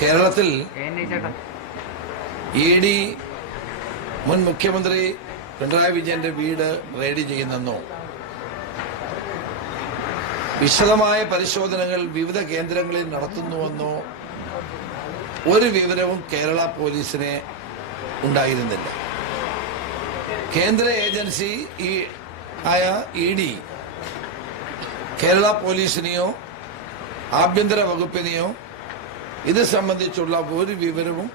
കേരളത്തിൽ ED മുൻ മുഖ്യമന്ത്രി പിണറായി വിജയന്റെ വീട് റെയ്ഡ് ചെയ്യുന്നെന്നോ വിശദമായ പരിശോധനകൾ വിവിധ കേന്ദ്രങ്ങളിൽ നടത്തുന്നുവെന്നോ ഒരു വിവരവും കേരള പോലീസിനെ ഉണ്ടായിരുന്നില്ല. കേന്ദ്ര ഏജൻസി ആയ ED കേരള പോലീസിനെയോ ആഭ്യന്തര വകുപ്പിനെയോ ഇത് സംബന്ധിച്ചുള്ള ഒരു വിവരവും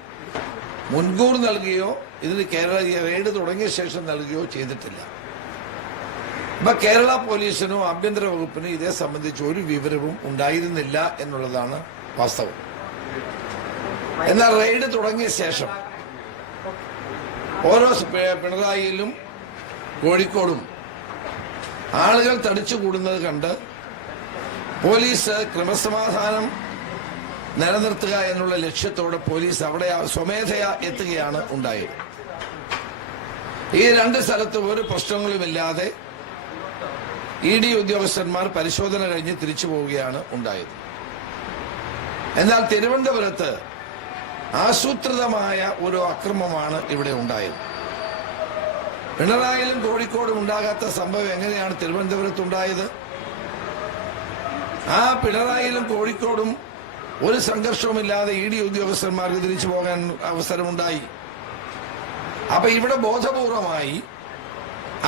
മുൻകൂർ നൽകുകയോ ഇതിന് കേരള റെയ്ഡ് തുടങ്ങിയ ശേഷം നൽകുകയോ ചെയ്തിട്ടില്ല. അപ്പൊ കേരള പോലീസിനോ ആഭ്യന്തര വകുപ്പിനോ ഇതേ സംബന്ധിച്ച് ഒരു വിവരവും ഉണ്ടായിരുന്നില്ല എന്നുള്ളതാണ് വാസ്തവം. എന്നാൽ റെയ്ഡ് തുടങ്ങിയ ശേഷം ഓരോ പിണറായിയിലും കോഴിക്കോടും ആളുകൾ തടിച്ചുകൂടുന്നത് കണ്ട് പോലീസ് ക്രമസമാധാനം നിലനിർത്തുക എന്നുള്ള ലക്ഷ്യത്തോടെ പോലീസ് അവിടെ സ്വമേധയാ എത്തുകയാണ് ഉണ്ടായത്. ഈ രണ്ട് സ്ഥലത്ത് ഒരു പ്രശ്നങ്ങളുമില്ലാതെ ED ഉദ്യോഗസ്ഥന്മാർ പരിശോധന കഴിഞ്ഞ് തിരിച്ചു പോവുകയാണ് ഉണ്ടായത്. എന്നാൽ തിരുവനന്തപുരത്ത് ആസൂത്രിതമായ ഒരു അക്രമമാണ് ഇവിടെ ഉണ്ടായത്. പിണറായിലും കോഴിക്കോടും ഉണ്ടാകാത്ത സംഭവം എങ്ങനെയാണ് തിരുവനന്തപുരത്ത് ഉണ്ടായത്? ആ പിണറായിലും കോഴിക്കോടും ഒരു സംഘർഷവുമില്ലാതെ ED ഉദ്യോഗസ്ഥന്മാർക്ക് തിരിച്ചു പോകാൻ അവസരമുണ്ടായി. അപ്പൊ ഇവിടെ ബോധപൂർവമായി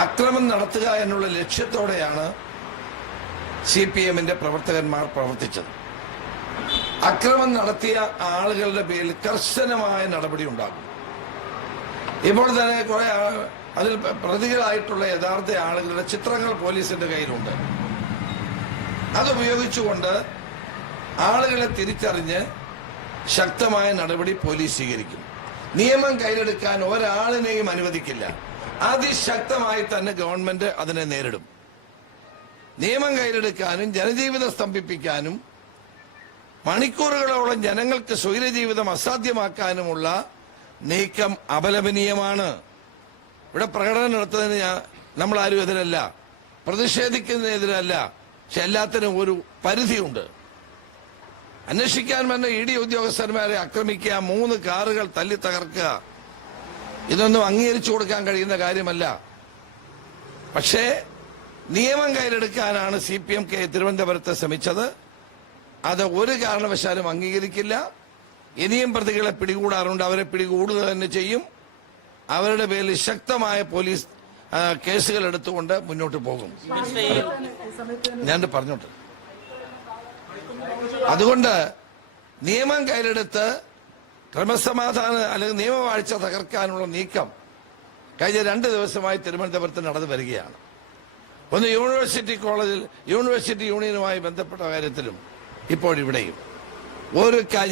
അക്രമം നടത്തുക എന്നുള്ള ലക്ഷ്യത്തോടെയാണ് CPMന്റെ പ്രവർത്തകന്മാർ പ്രവർത്തിച്ചത്. അക്രമം നടത്തിയ ആളുകളുടെ പേരിൽ കർശനമായ നടപടി ഉണ്ടാകും. ഇപ്പോൾ തന്നെ കുറെ അതിൽ പ്രതികളായിട്ടുള്ള യഥാർത്ഥ ആളുകളുടെ ചിത്രങ്ങൾ പോലീസിന്റെ കയ്യിലുണ്ട്. അതുപയോഗിച്ചുകൊണ്ട് ആളുകളെ തിരിച്ചറിഞ്ഞ് ശക്തമായ നടപടി പോലീസ് സ്വീകരിക്കും. നിയമം കയ്യിലെടുക്കാൻ ഒരാളിനെയും അനുവദിക്കില്ല. അതിശക്തമായി തന്നെ ഗവൺമെന്റ് അതിനെ നേരിടും. നിയമം കയ്യിലെടുക്കാനും ജനജീവിതം സ്തംഭിപ്പിക്കാനും മണിക്കൂറുകളോളം ജനങ്ങൾക്ക് സ്വൈരജീവിതം അസാധ്യമാക്കാനുമുള്ള നീക്കം അപലപനീയമാണ്. ഇവിടെ പ്രകടനം നടത്തുന്നതിന് നമ്മളാരും എതിരല്ല, പ്രതിഷേധിക്കുന്നതിനെതിരല്ല. പക്ഷെ എല്ലാത്തിനും ഒരു പരിധിയുണ്ട്. അന്വേഷിക്കാൻ വന്ന ED ഉദ്യോഗസ്ഥന്മാരെ ആക്രമിക്കുക, 3 കാറുകൾ തല്ലി തകർക്കുക, ഇതൊന്നും അംഗീകരിച്ചു കൊടുക്കാൻ കഴിയുന്ന കാര്യമല്ല. പക്ഷേ നിയമം കയ്യിലെടുക്കാനാണ് CPM തിരുവനന്തപുരത്ത് ശ്രമിച്ചത്. അത് ഒരു കാരണവശാലും അംഗീകരിക്കില്ല. ഇനിയും പ്രതികളെ പിടികൂടാറുണ്ട്, അവരെ പിടികൂടുക തന്നെ ചെയ്യും. അവരുടെ പേരിൽ ശക്തമായ പോലീസ് കേസുകൾ എടുത്തുകൊണ്ട് മുന്നോട്ട് പോകും. ഞാൻ പറഞ്ഞോട്ടെ. അതുകൊണ്ട് നിയമം കയ്യിലെടുത്ത് ക്രമസമാധാനം അല്ലെങ്കിൽ നിയമവാഴ്ച തകർക്കാനുള്ള നീക്കം കഴിഞ്ഞ 2 ദിവസമായി തിരുവനന്തപുരത്ത് നടന്നു വരികയാണ്. ഒന്ന് യൂണിവേഴ്സിറ്റി യൂണിയനുമായി ബന്ധപ്പെട്ട കാര്യത്തിലും ഇപ്പോഴിവിടെയും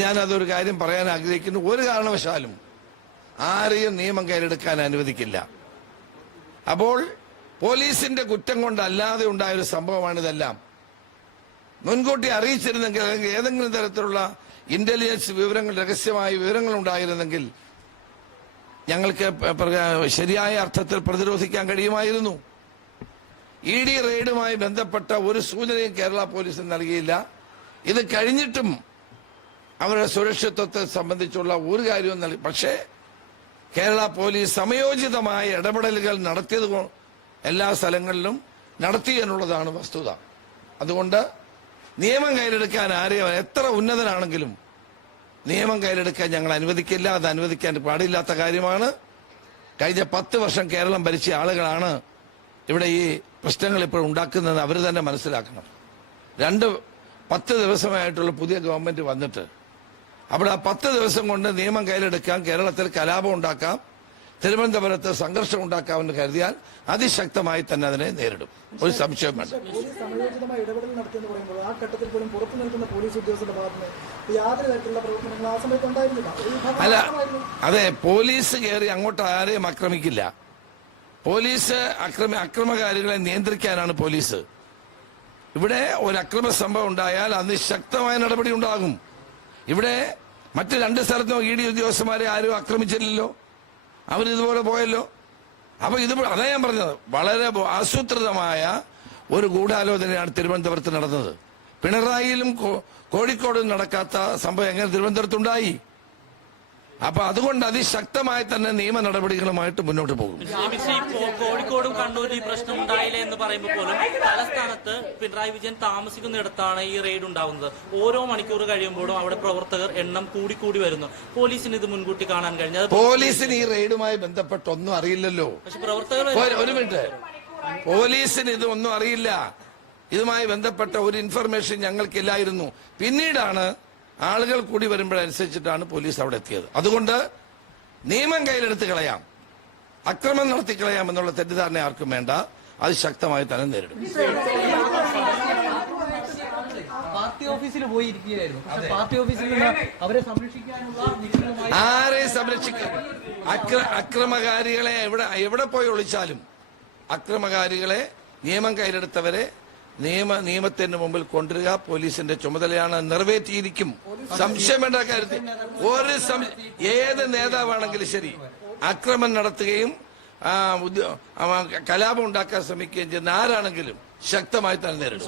ഞാനതൊരു കാര്യം പറയാൻ ആഗ്രഹിക്കുന്നു. ഒരു കാരണവശാലും ആരെയും നിയമം കയ്യിലെടുക്കാൻ അനുവദിക്കില്ല. അപ്പോൾ പോലീസിന്റെ കുറ്റം കൊണ്ടല്ലാതെ ഉണ്ടായൊരു സംഭവമാണിതെല്ലാം. മുൻകൂട്ടി അറിയിച്ചിരുന്നെങ്കിൽ അല്ലെങ്കിൽ ഏതെങ്കിലും തരത്തിലുള്ള ഇന്റലിജൻസ് വിവരങ്ങൾ, രഹസ്യമായ വിവരങ്ങൾ ഉണ്ടായിരുന്നെങ്കിൽ ഞങ്ങൾക്ക് ശരിയായ അർത്ഥത്തിൽ പ്രതിരോധിക്കാൻ കഴിയുമായിരുന്നു. ED റെയ്ഡുമായി ബന്ധപ്പെട്ട ഒരു സൂചനയും കേരള പോലീസിന് നൽകിയില്ല. ഇത് കഴിഞ്ഞിട്ടും അവരുടെ സുരക്ഷിതത്വത്തെ സംബന്ധിച്ചുള്ള ഒരു കാര്യവും നൽകി. പക്ഷേ കേരള പോലീസ് സമയോചിതമായ ഇടപെടലുകൾ നടത്തിയത് എല്ലാ സ്ഥലങ്ങളിലും നടത്തി എന്നുള്ളതാണ് വസ്തുത. അതുകൊണ്ട് നിയമം കയ്യിലെടുക്കാൻ ആരെയും എത്ര ഉന്നതനാണെങ്കിലും നിയമം കയ്യിലെടുക്കാൻ ഞങ്ങൾ അനുവദിക്കില്ല. അത് അനുവദിക്കാൻ പാടില്ലാത്ത കാര്യമാണ്. കഴിഞ്ഞ 10 വർഷം കേരളം ഭരിച്ച ആളുകളാണ് ഇവിടെ ഈ പ്രശ്നങ്ങൾ ഇപ്പോൾ ഉണ്ടാക്കുന്നതെന്ന് അവർ തന്നെ മനസ്സിലാക്കണം. 10 ദിവസമായിട്ടുള്ള പുതിയ ഗവൺമെന്റ് വന്നിട്ട് അവിടെ ആ 10 ദിവസം കൊണ്ട് നിയമം കയ്യിലെടുക്കാൻ കേരളത്തിൽ കലാപം ഉണ്ടാക്കാം, തിരുവനന്തപുരത്ത് സംഘർഷം ഉണ്ടാക്കാമെന്ന് കരുതിയാൽ അതിശക്തമായി തന്നെ അതിനെ നേരിടും. ഒരു സംശയം വേണ്ട. അല്ല, അതെ, പോലീസ് കയറി അങ്ങോട്ട് ആരെയും ആക്രമിക്കില്ല. Police അക്രമകാരികളെ നിയന്ത്രിക്കാനാണ് police. ഇവിടെ ഒരു അക്രമ സംഭവം ഉണ്ടായാൽ അതിന് ശക്തമായ നടപടി ഉണ്ടാകും. ഇവിടെ മറ്റ് 2 സ്ഥലത്തും ED ഉദ്യോഗസ്ഥന്മാരെ ആരും ആക്രമിച്ചില്ലല്ലോ, അവരിതുപോലെ പോയല്ലോ. അപ്പൊ അതാ ഞാൻ പറഞ്ഞത്, വളരെ ആസൂത്രിതമായ ഒരു ഗൂഢാലോചനയാണ് തിരുവനന്തപുരത്ത് നടന്നത്. പിണറായിയിലും കോഴിക്കോടും നടക്കാത്ത സംഭവം എങ്ങനെ തിരുവനന്തപുരത്തുണ്ടായി? അപ്പൊ അതുകൊണ്ട് അതിശക്തമായി തന്നെ നിയമ നടപടികളുമായിട്ട് മുന്നോട്ട് പോകും. കോഴിക്കോടും കണ്ണൂരിൽ ഈ പ്രശ്നം ഉണ്ടായില്ല എന്ന് പറയുമ്പോൾ പോലും തലസ്ഥാനത്ത് പിണറായി വിജയൻ താമസിക്കുന്നിടത്താണ് ഈ റെയ്ഡ് ഉണ്ടാകുന്നത്. ഓരോ മണിക്കൂർ കഴിയുമ്പോഴും അവിടെ പ്രവർത്തകർ എണ്ണം കൂടിക്കൂടി വരുന്നു. പോലീസിന് ഇത് മുൻകൂട്ടി കാണാൻ കഴിഞ്ഞത്? പോലീസിന് ഈ റെയ്ഡുമായി ബന്ധപ്പെട്ട് ഒന്നും അറിയില്ലല്ലോ. പക്ഷെ പ്രവർത്തകർ ഒരു മിനിറ്റ്, പോലീസിന് ഇത് ഒന്നും അറിയില്ല. ഇതുമായി ബന്ധപ്പെട്ട ഒരു ഇൻഫർമേഷൻ ഞങ്ങൾക്കില്ലായിരുന്നു. പിന്നീടാണ് ആളുകൾ കൂടി വരുമ്പോഴനുസരിച്ചിട്ടാണ് പോലീസ് അവിടെ എത്തിയത്. അതുകൊണ്ട് നിയമം കയ്യിലെടുത്ത് കളയാം, അക്രമം നടത്തി കളയാം എന്നുള്ള തെറ്റിദ്ധാരണ ആർക്കും വേണ്ട. അത് ശക്തമായി തന്നെ നേരിടും. പാർട്ടി ഓഫീസിൽ പോയിരിക്കുകയായിരുന്നു. പാർട്ടി ഓഫീസിൽ നിന്ന് അവരെ സംരക്ഷിക്കാനുള്ള ആരെ സംരക്ഷിക്കാൻ? അക്രമകാരികളെ എവിടെ പോയി ഒളിച്ചാലും അക്രമകാരികളെ, നിയമം കയ്യിലെടുത്തവരെ നിയമത്തിന് മുമ്പിൽ കൊണ്ടുവരിക പോലീസിന്റെ ചുമതലയാണ്. നിറവേറ്റിയിരിക്കും. സംശയം വേണ്ട കാര്യത്തിൽ ഏത് നേതാവാണെങ്കിലും ശരി, അക്രമം നടത്തുകയും കലാപം ഉണ്ടാക്കാൻ ശ്രമിക്കുകയും ചെയ്യുന്ന ആരാണെങ്കിലും ശക്തമായി തന്നെ നേരിടും.